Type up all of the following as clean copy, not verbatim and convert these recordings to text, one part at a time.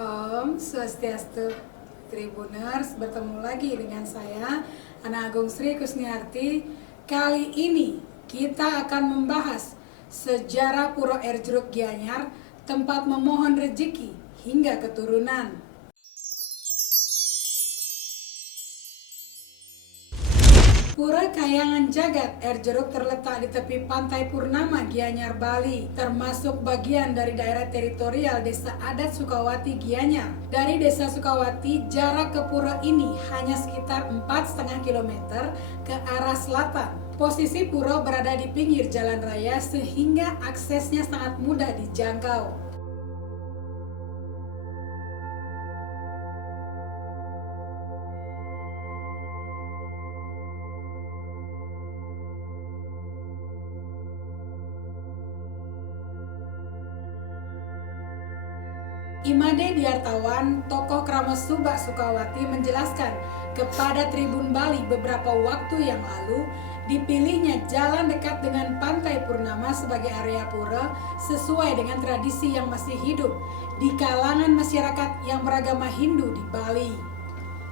Om Swastiastu, Tribuners, bertemu lagi dengan saya Ana Agung Sri Kusniarti. Kali ini kita akan membahas sejarah Pura Erjeruk Gianyar, tempat memohon rezeki hingga keturunan. Pura Kayangan Jagat Erjeruk terletak di tepi pantai Purnama Gianyar, Bali, termasuk bagian dari daerah teritorial Desa Adat Sukawati Gianyar. Dari Desa Sukawati, jarak ke pura ini hanya sekitar 4,5 km ke arah selatan. Posisi pura berada di pinggir jalan raya sehingga aksesnya sangat mudah dijangkau. Imade Diartawan, tokoh Kramas Subak Sukawati, menjelaskan kepada Tribun Bali beberapa waktu yang lalu, dipilihnya jalan dekat dengan Pantai Purnama sebagai area pura sesuai dengan tradisi yang masih hidup di kalangan masyarakat yang beragama Hindu di Bali.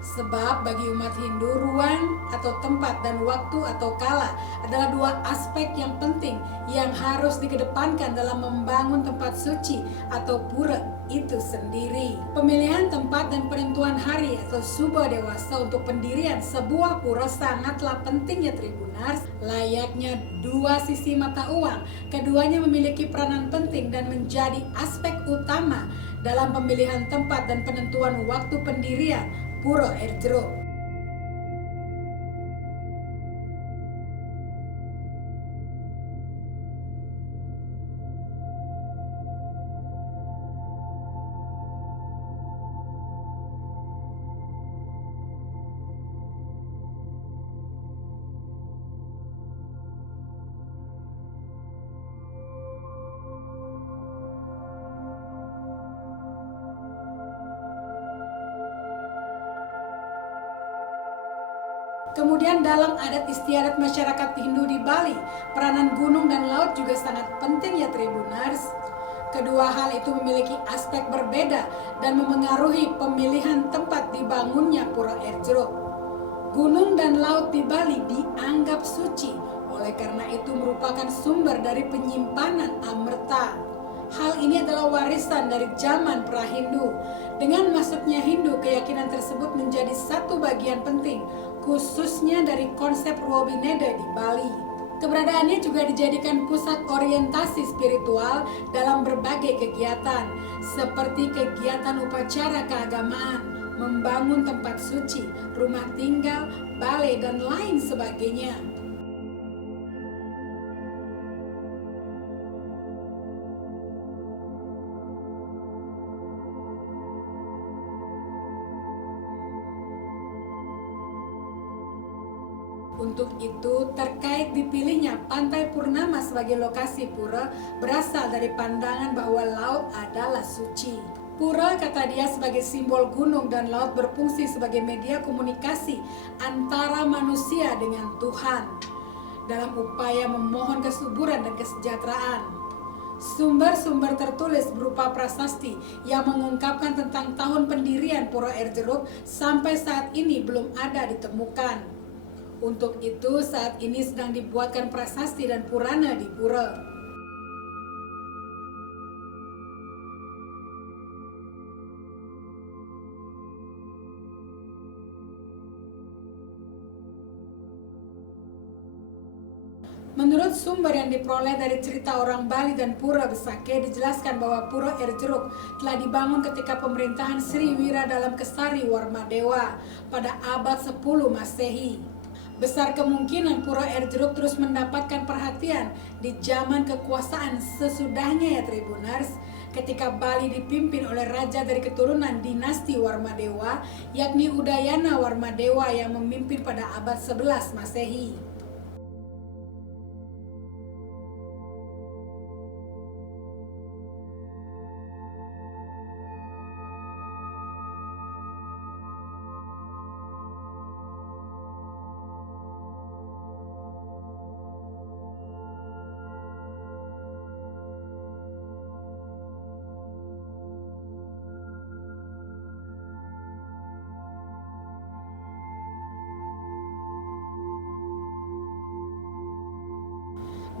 Sebab bagi umat Hindu, ruang atau tempat dan waktu atau kala adalah dua aspek yang penting yang harus dikedepankan dalam membangun tempat suci atau pura itu sendiri. Pemilihan tempat dan penentuan hari atau suba dewasa untuk pendirian sebuah pura sangatlah penting ya Tribunars. Layaknya dua sisi mata uang, keduanya memiliki peranan penting dan menjadi aspek utama dalam pemilihan tempat dan penentuan waktu pendirian Pura Erjeruk. Kemudian dalam adat istiadat masyarakat Hindu di Bali, peranan gunung dan laut juga sangat penting ya Tribunars. Kedua hal itu memiliki aspek berbeda dan memengaruhi pemilihan tempat dibangunnya Pura Erjeruk. Gunung dan laut di Bali dianggap suci, oleh karena itu merupakan sumber dari penyimpanan amerta. Hal ini adalah warisan dari zaman pra-Hindu. Dengan masuknya Hindu, keyakinan tersebut menjadi satu bagian penting, khususnya dari konsep Ruobinede di Bali. Keberadaannya juga dijadikan pusat orientasi spiritual dalam berbagai kegiatan, seperti kegiatan upacara keagamaan, membangun tempat suci, rumah tinggal, balai, dan lain sebagainya. Untuk itu, terkait dipilihnya Pantai Purnama sebagai lokasi pura berasal dari pandangan bahwa laut adalah suci. Pura, kata dia, sebagai simbol gunung dan laut berfungsi sebagai media komunikasi antara manusia dengan Tuhan dalam upaya memohon kesuburan dan kesejahteraan. Sumber-sumber tertulis berupa prasasti yang mengungkapkan tentang tahun pendirian Pura Erjeruk sampai saat ini belum ada ditemukan. Untuk itu saat ini sedang dibuatkan prasasti dan purana di pura. Menurut sumber yang diperoleh dari cerita orang Bali dan Pura Besake, dijelaskan bahwa Pura Erjeruk telah dibangun ketika pemerintahan Sri Wira dalam Kesari Warmadewa pada abad 10 Masehi. Besar kemungkinan Pura Erjeruk terus mendapatkan perhatian di zaman kekuasaan sesudahnya ya Tribunars, ketika Bali dipimpin oleh raja dari keturunan dinasti Warmadewa, yakni Udayana Warmadewa yang memimpin pada abad 11 Masehi.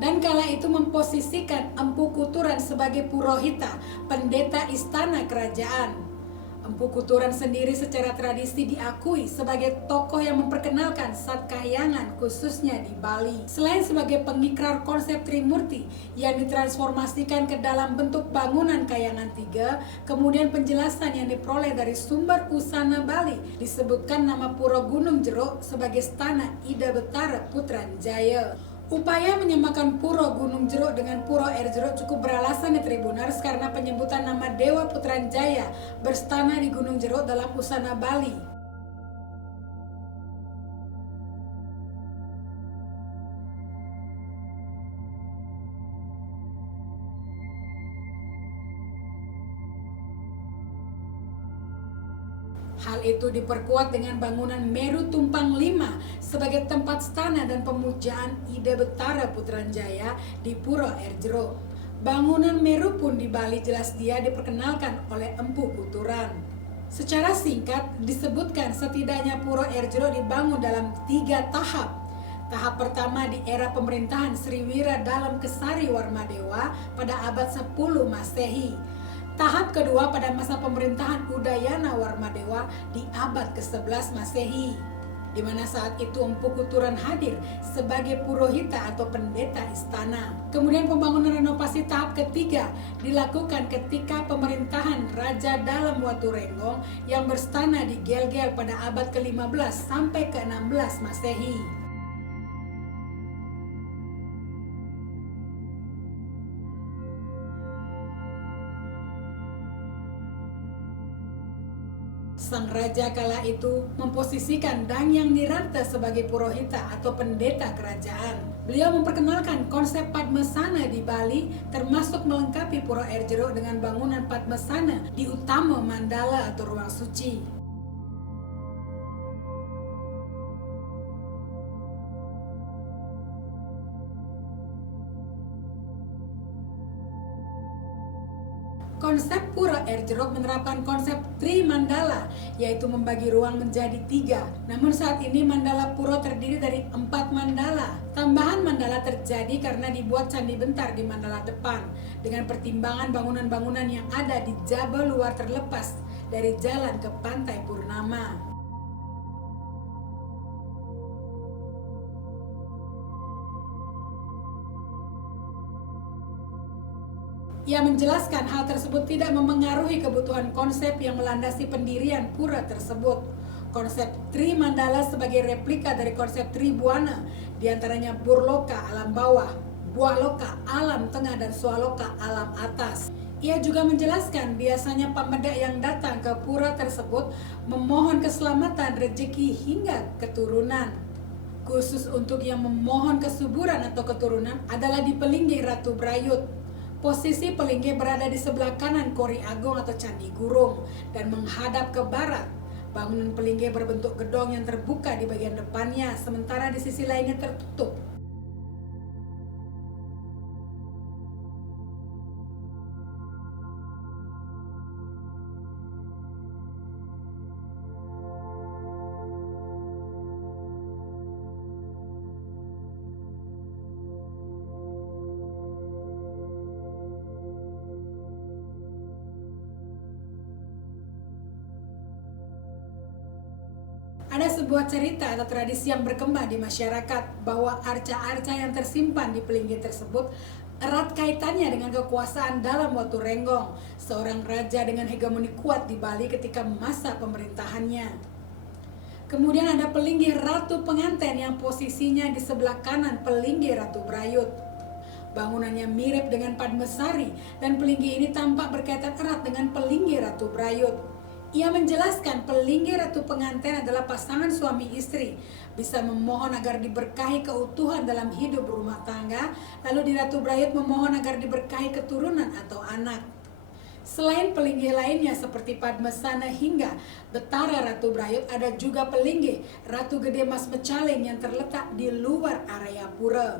Dan kala itu memposisikan Empu Kuturan sebagai Purohita, pendeta istana kerajaan. Empu Kuturan sendiri secara tradisi diakui sebagai tokoh yang memperkenalkan Satkahyangan khususnya di Bali. Selain sebagai pengikrar konsep Trimurti yang ditransformasikan ke dalam bentuk bangunan Kahyangan 3, kemudian penjelasan yang diperoleh dari sumber Usana Bali disebutkan nama Pura Gunung Jero sebagai Stana Ida Betara Putranjaya. Upaya menyamakan Pura Gunung Jero dengan Pura Air Jero cukup beralasan di Tribunars karena penyebutan nama Dewa Putranjaya berstana di Gunung Jero dalam Usana Bali. Hal itu diperkuat dengan bangunan Meru Tumpang 5 sebagai tempat stana dan pemujaan Ida Betara Putranjaya di Pura Air Jero. Bangunan Meru pun di Bali jelas dia diperkenalkan oleh Empu Kuturan. Secara singkat disebutkan setidaknya Pura Air Jero dibangun dalam 3 tahap. Tahap pertama di era pemerintahan Sriwira Dalam Kesari Warmadewa pada abad 10 Masehi. Tahap kedua pada masa pemerintahan Udayana Warmadewa di abad ke-11 Masehi, di mana saat itu Empu Kuturan hadir sebagai Purohita atau pendeta istana. Kemudian pembangunan renovasi tahap ketiga dilakukan ketika pemerintahan Raja Dalam Waturenggong yang berstana di Gel-Gel pada abad ke-15 sampai ke-16 Masehi. Sang raja kala itu memposisikan Dangyang Niranta sebagai Purohita atau pendeta kerajaan. Beliau memperkenalkan konsep Padmasana di Bali, termasuk melengkapi Pura Air Jero dengan bangunan Padmasana di utama mandala atau ruang suci. Konsep Pura Air Jero menerapkan konsep Trimandala, yaitu membagi ruang menjadi 3. Namun saat ini mandala pura terdiri dari 4 mandala. Tambahan mandala terjadi karena dibuat candi bentar di mandala depan, dengan pertimbangan bangunan-bangunan yang ada di Jabal luar terlepas dari jalan ke Pantai Purnama. Ia menjelaskan hal tersebut tidak memengaruhi kebutuhan konsep yang melandasi pendirian pura tersebut. Konsep Trimandala sebagai replika dari konsep Tribuana, diantaranya Burloka alam bawah, Buahloka alam tengah, dan Swaloka alam atas. Ia juga menjelaskan biasanya pemuda yang datang ke pura tersebut memohon keselamatan, rezeki hingga keturunan. Khusus untuk yang memohon kesuburan atau keturunan adalah di Pelinggi Ratu Brayut. Posisi Pelinggi berada di sebelah kanan Kori Agung atau Candi Gurung dan menghadap ke barat. Bangunan Pelinggi berbentuk gedong yang terbuka di bagian depannya, sementara di sisi lainnya tertutup. Ada sebuah cerita atau tradisi yang berkembang di masyarakat bahwa arca-arca yang tersimpan di Pelinggi tersebut erat kaitannya dengan kekuasaan Dalam Waturenggong, seorang raja dengan hegemoni kuat di Bali ketika masa pemerintahannya. Kemudian ada Pelinggi Ratu Penganten yang posisinya di sebelah kanan Pelinggi Ratu Brayut. Bangunannya mirip dengan Padmasari dan Pelinggi ini tampak berkaitan erat dengan Pelinggi Ratu Brayut. Ia menjelaskan Pelinggi Ratu Penganten adalah pasangan suami istri, bisa memohon agar diberkahi keutuhan dalam hidup rumah tangga, lalu di Ratu Brayut memohon agar diberkahi keturunan atau anak. Selain Pelinggi lainnya seperti Padmasana hingga Betara Ratu Brayut, ada juga Pelinggi Ratu Gede Mas Mecaling yang terletak di luar area pura,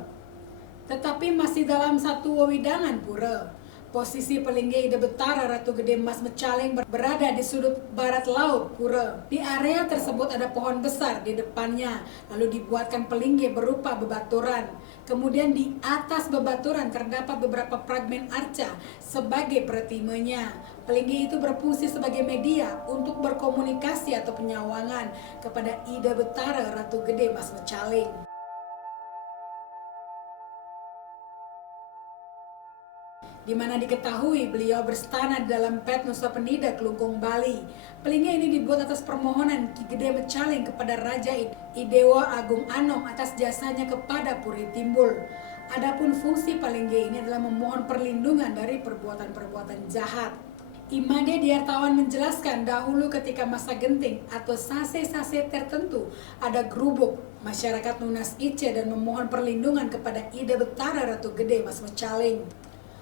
tetapi masih dalam satu wewidangan pura. Posisi Pelingge Ide Betara Ratu Gede Mas Mecaling berada di sudut barat laut pura. Di area tersebut ada pohon besar di depannya, lalu dibuatkan pelingge berupa bebaturan. Kemudian di atas bebaturan terdapat beberapa fragmen arca sebagai pretimenya. Pelingge itu berfungsi sebagai media untuk berkomunikasi atau penyawangan kepada Ide Betara Ratu Gede Mas Mecaling. Di mana diketahui beliau berstana di dalam Pet Nusa Penida, Kelungkung, Bali. Pelingge ini dibuat atas permohonan Ki Gede Mecaling kepada Raja Idewa Agung Anom atas jasanya kepada Puri Timbul. Adapun fungsi pelingge ini adalah memohon perlindungan dari perbuatan-perbuatan jahat. Imade Diartawan menjelaskan dahulu ketika masa genting atau sase-sase tertentu ada gerubuk masyarakat Nunas Ice dan memohon perlindungan kepada Ide Betara Ratu Gede Mas Mecaling.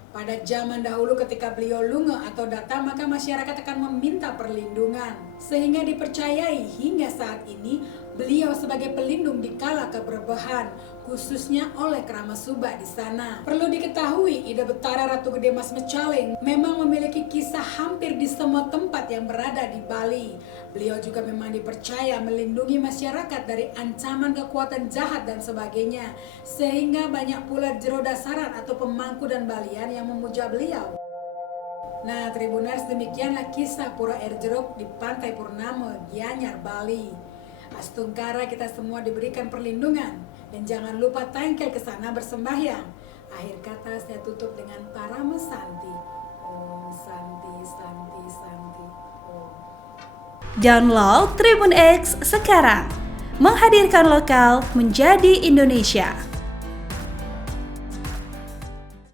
Pada zaman dahulu ketika beliau lunga atau datang, maka masyarakat akan meminta perlindungan. Sehingga dipercayai hingga saat ini beliau sebagai pelindung di kala keberbahan, khususnya oleh Kramasuba di sana. Perlu diketahui Ide Betara Ratu Gede Mas Mecaling memang memiliki kisah hampir di semua tempat yang berada di Bali. Beliau juga memang dipercaya melindungi masyarakat dari ancaman kekuatan jahat dan sebagainya. Sehingga banyak pula jero dasaran atau pemangku dan balian yang memuja beliau. Nah, Tribuners, demikianlah kisah Pura Air Jeruk di Pantai Purnama, Gianyar, Bali. Astungkara kita semua diberikan perlindungan dan jangan lupa tangkel ke sana bersembahyang. Akhir kata saya tutup dengan Parama Santi. Om Santi, Santi, Santi. Om. Download Tribun X sekarang. Menghadirkan lokal menjadi Indonesia.